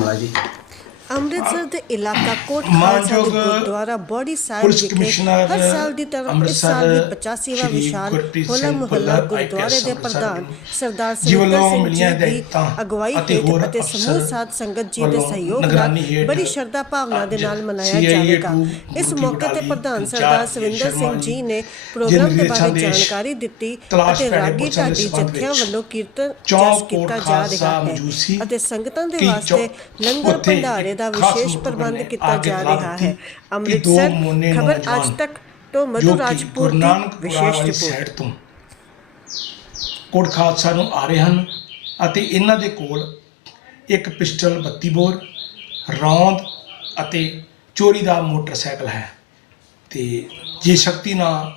ਮਾਮਲਾ ਜੀ ਅੰਮ੍ਰਿਤਸਰ ਦੇ ਇਲਾਕਾ ਕੋਟ ਖਾਲਸਾ ਦੇ ਗੁਰਦੁਆਰਾ ਬੋੜੀ ਸਾਹਿਬ ਵਿਖੇ ਹਰ ਸਾਲ ਦੀ ਤਰ੍ਹਾਂ ਇਸ ਸਾਲ ਵੀ 85ਵਾਂ ਸ਼੍ਰੀ ਵਿਸ਼ਾਲ ਹੋਲਾ ਸਿੰਘ ਮੁਹੱਲਾ ਗੁਰਦੁਆਰੇ ਦੇ ਪ੍ਰਧਾਨ ਸਰਦਾਰ ਸਿੰਘ ਜੀ ਦੀ ਅਗਵਾਈ ਅਤੇ ਹੇਠ ਹੋਰ ਅਤੇ ਸਮੂਹ ਸਾਧ ਸੰਗਤ ਜੀ ਦੇ ਸਹਿਯੋਗ ਨਾਲ ਬੜੀ ਸ਼ਰਧਾ ਭਾਵਨਾ ਦੇ ਨਾਲ ਮਨਾਇਆ ਜਾਵੇਗਾ। ਇਸ ਮੌਕੇ ਤੇ ਪ੍ਰਧਾਨ ਸਰਦਾਰ ਸ਼ਰਮਾ ਸਿੰਘ ਜੀ ਨੇ ਪ੍ਰੋਗਰਾਮ ਦੇ ਬਾਰੇ ਜਾਣਕਾਰੀ ਦਿੱਤੀ ਅਤੇ ਰਾਗੀ ਢਾਡੀ ਜਥਿਆਂ ਵੱਲੋਂ ਕੀਰਤਨ ਚੌਂਕ ਕੀਤਾ ਜਾ ਰਿਹਾ ਹੈ ਅਤੇ ਸੰਗਤਾਂ ਦੇ ਵਾਸਤੇ ਲੰਗਰ ਭੰਡਾਰੇ ਦਾ ਵਿਸ਼ੇਸ਼ ਪ੍ਰਬੰਧ ਕੀਤਾ ਜਾ ਰਿਹਾ ਹੈ। ਅੰਮ੍ਰਿਤਸਰ ਖਬਰ ਅੱਜ ਤੱਕ ਤੋਂ ਮਧੂ ਗੁਰੂ ਦੀ ਵਿਸ਼ੇਸ਼ ਰਿਪੋਰਟ। ਕੋਟ ਖਾਲਸਾ ਨੂੰ ਆ ਰਹੇ ਹਨ ਅਤੇ ਇਹਨਾਂ ਦੇ ਕੋਲ ਇੱਕ ਪਿਸਟਲ 32 ਬੋਰ ਰੌਂਦ ਅਤੇ ਚੋਰੀ ਦਾ ਮੋਟਰਸਾਈਕਲ ਹੈ। ਤੇ ਜੇ ਸ਼ਕਤੀ ਨਾਲ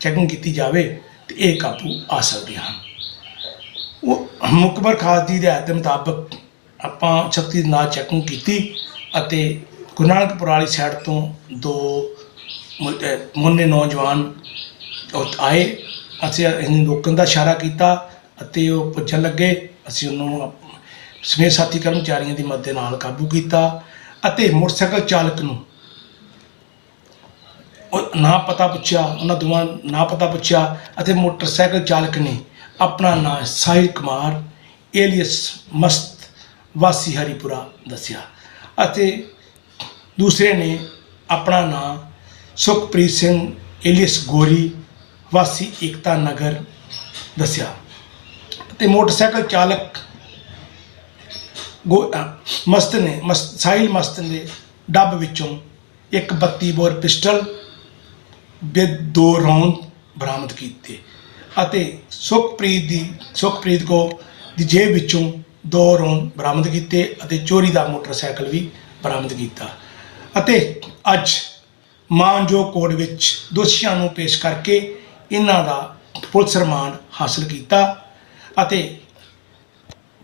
ਚੈਕਿੰਗ ਕੀਤੀ ਜਾਵੇ ਤੇ ਇਹ ਕਾਬੂ ਆ ਸਕਦੇ ਹਨ। ਉਹ ਮੁਕਬਰ ਖਾਸ ਦੀ ਹਦਾਇਤ ਦੇ ਮੁਤਾਬਕ ਆਪਾਂ ਸ਼ਕਤੀ ਦੇ ਨਾਲ ਚੈਕਿੰਗ ਕੀਤੀ ਅਤੇ ਗੁਰੂ ਨਾਨਕਪੁਰ ਵਾਲੀ ਸਾਈਡ ਤੋਂ ਦੋ ਮੁੰਨੇ ਨੌਜਵਾਨ ਉਹ ਆਏ। ਅਸੀਂ ਇਹਨੂੰ ਰੋਕਣ ਦਾ ਇਸ਼ਾਰਾ ਕੀਤਾ ਅਤੇ ਉਹ ਪੁੱਛਣ ਲੱਗੇ। ਅਸੀਂ ਉਹਨੂੰ ਸਮੇਤ ਸਾਥੀ ਕਰਮਚਾਰੀਆਂ ਦੀ ਮਦਦ ਨਾਲ ਕਾਬੂ ਕੀਤਾ ਅਤੇ ਮੋਟਰਸਾਈਕਲ ਚਾਲਕ ਨੂੰ ਉਹ ਨਾ ਪਤਾ ਪੁੱਛਿਆ, ਉਹਨਾਂ ਦੋਵਾਂ ਨਾ ਪਤਾ ਪੁੱਛਿਆ ਅਤੇ ਮੋਟਰਸਾਈਕਲ ਚਾਲਕ ਨੇ ਆਪਣਾ ਨਾਮ ਸਾਹਿਲ ਕੁਮਾਰ, ਏਲੀਅਸ ਮਸਤ ਵਾਸੀ ਹਰੀਪੁਰਾ ਦੱਸਿਆ ਅਤੇ ਦੂਸਰੇ ਨੇ ਆਪਣਾ ਨਾਮ ਸੁਖਪ੍ਰੀਤ ਸਿੰਘ ਏਲੀਅਸ ਗੋਰੀ ਵਾਸੀ ਏਕਤਾ ਨਗਰ ਦੱਸਿਆ ਤੇ ਮੋਟਰਸਾਈਕਲ ਚਾਲਕ ਮਸਤ ਨੇ ਮਸਤ ਸਾਹਿਲ ਮਸਤ ਨੇ ਡੱਬ ਵਿੱਚੋਂ ਇੱਕ 32 ਬੋਰ ਪਿਸਟਲ ਦੇ ਦੋ ਰੌਂਦ ਬਰਾਮਦ ਕੀਤੇ ਅਤੇ ਸੁਖਪ੍ਰੀਤ ਦੀ ਸੁਖਪ੍ਰੀਤ ਕੋ ਦੀ ਜੇਬ ਵਿੱਚੋਂ ਦੋ ਰੌਂਦ ਬਰਾਮਦ ਕੀਤੇ ਅਤੇ ਚੋਰੀ ਦਾ ਮੋਟਰਸਾਈਕਲ ਵੀ ਬਰਾਮਦ ਕੀਤਾ। ਅਤੇ ਅੱਜ ਮਾਨਯੋਗ ਕੋਰਟ ਵਿੱਚ ਦੋਸ਼ੀਆਂ ਨੂੰ ਪੇਸ਼ ਕਰਕੇ ਇਹਨਾਂ ਦਾ ਪੁਲਿਸ ਰਿਮਾਂਡ ਹਾਸਲ ਕੀਤਾ ਅਤੇ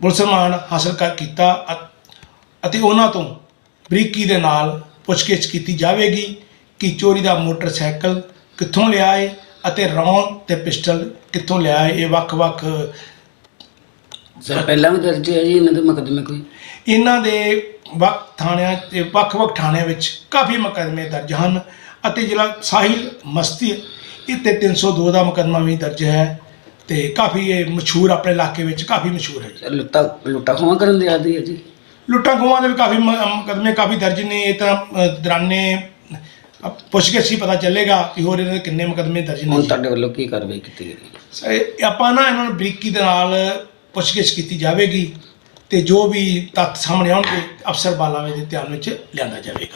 ਪੁਲਿਸ ਰਿਮਾਂਡ ਹਾਸਲ ਕਰ ਕੀਤਾ ਅਤੇ ਉਹਨਾਂ ਤੋਂ ਬਰੀਕੀ ਦੇ ਨਾਲ ਪੁੱਛਗਿੱਛ ਕੀਤੀ ਜਾਵੇਗੀ ਕਿ ਚੋਰੀ ਦਾ ਮੋਟਰਸਾਈਕਲ ਕਿੱਥੋਂ ਲਿਆ ਹੈ ਅਤੇ ਰੌਂਦ ਤੇ ਪਿਸਟਲ ਕਿੱਥੋਂ ਲਿਆ ਹੈ ਇਹ ਵੱਖ-ਵੱਖ ਸਰ ਪਹਿਲਾਂ ਵੀ ਦਰਜ ਹੈ ਜੀ ਇਹਨਾਂ ਦੇ ਮੁਕੱਦਮੇ ਕੋਈ? ਇਹਨਾਂ ਦੇ ਵੱਖ ਥਾਣਿਆਂ ਤੇ ਵੱਖ-ਵੱਖ ਥਾਣਿਆਂ ਵਿੱਚ ਕਾਫੀ ਮੁਕੱਦਮੇ ਦਰਜ ਹਨ ਅਤੇ ਜਿਹੜਾ ਸਾਹਿਲ ਮਸਤੀ ਇੱਥੇ 302 ਦਾ ਮੁਕੱਦਮਾ ਵੀ ਦਰਜ ਹੈ ਤੇ ਕਾਫੀ ਇਹ ਮਸ਼ਹੂਰ ਆਪਣੇ ਇਲਾਕੇ ਵਿੱਚ ਕਾਫੀ ਮਸ਼ਹੂਰ ਹੈ ਜੀ। ਸਰ ਲੁੱਟਾ ਲੁੱਟਾ ਖੋਹਾਂ ਕਰਨ ਦੇ ਆਦੀ ਹੈ ਜੀ? ਲੁੱਟਾਂ ਖੋਹਾਂ ਦੇ ਵੀ ਕਾਫੀ ਮ- ਮੁਕੱਦਮੇ ਕਾਫੀ ਦਰਜ ਨੇ ਇਹ ਤਾਂ ਅ, ਦੌਰਾਨੇ ਅ, ਪੁੱਛਗਿੱਛ ਹੀ ਪਤਾ ਚੱਲੇਗਾ ਕਿ ਹੋਰ ਇਹਨਾਂ ਦੇ ਕਿੰਨੇ ਮੁਕੱਦਮੇ ਦਰਜ ਨੇ ਹੁਣ ਜੀ। ਤੁਹਾਡੇ ਵੱਲੋਂ ਕੀ ਕਾਰਵਾਈ ਕੀਤੀ ਗਈ? ਸ- ਇਹ ਆਪਾਂ ਨਾ ਇਹਨਾਂ ਨੂੰ ਬਰੀਕੀ ਦੇ ਨਾਲ ਪੁੱਛਗਿੱਛ ਕੀਤੀ ਜਾਵੇਗੀ ਤੇ ਜੋ ਵੀ ਤੱਥ ਸਾਹਮਣੇ ਆਉਣਗੇ ਅਫਸਰ ਬਾਲਾਵੇ ਦੇ ਧਿਆਨ ਵਿੱਚ ਲਿਆਂਦਾ ਜਾਵੇਗਾ।